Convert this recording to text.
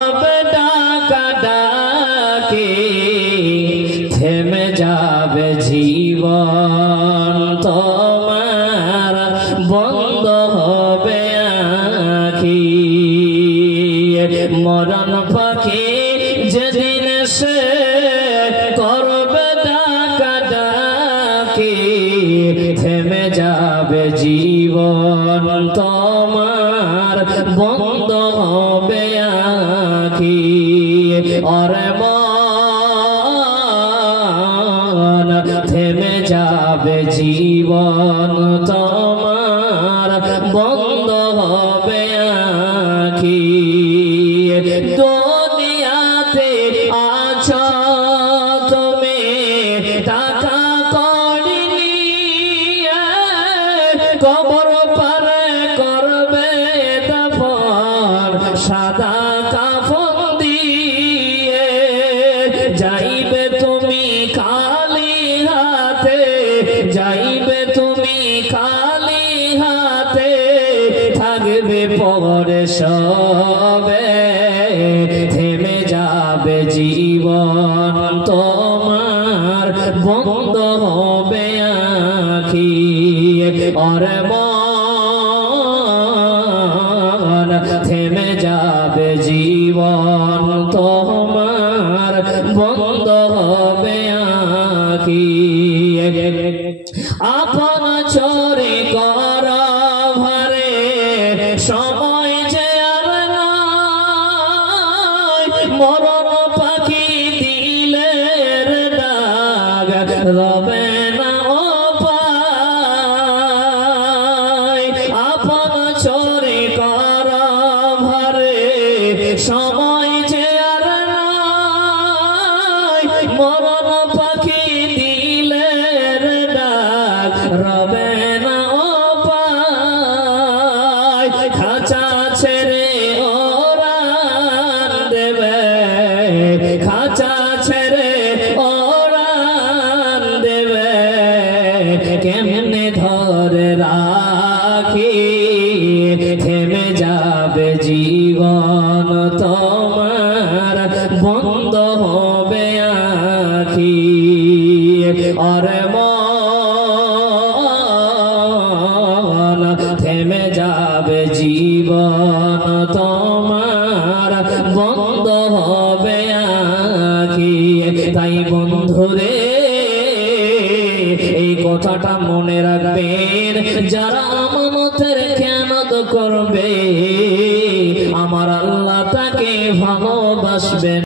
ডাকা ডাকে থেমে যাবে জীবন, তোমার বন্ধ হবে আঁখি। মরণ পাখি যেদিন সে করবে ডাকা ডাকে থেমে যাবে জীবন, তোমার বন্ধ হবে আঁখি। ওরে মন থেমে যাবে জীবন, তোমার বন্ধ হবে আঁখি। দুনিয়াতে আছো তুমি টাকা কড়ি নিয়ে, কবর পারে করবে দাফন সাদা কাফন দিয়ে। যাইবে তুমি খালি হাতে, যাইবে তুমি খালি হাতে, থাকবে পরে সবে থেমে যাবে জীবন, তোমার বন্ধ হবে আঁখি। ওরে মন থেমে যাবে জীবন, তোমার বন্ধ হবে আঁখি। আপন চোরে কর ভারে সময় যে আর নাই, মরণ পাখি দিলের দাগ রবে না ও পায়। আপন চোরে কর ভারে সময় যে আর নাই, মরণ পাখি দিলের দাগ রবে না ও পায়। খাঁচা ছেড়ে ওড়ান দেবে, খাঁচা ছেড়ে ওড়ান দেবে, কেমনে ধরে রাখি থেমে যাবে জীবন, তোমার বন্ধ হবে আঁখি। ওরে মন থেমে যাবে জীবন, তোমার বন্ধ হবে আঁখি। তাই বন্ধুরে এই কথাটা মনে রাখবেন, যারা আমানতের খেয়ানত করবে আমার আল্লাহ তাকে ভালোবাসবেন।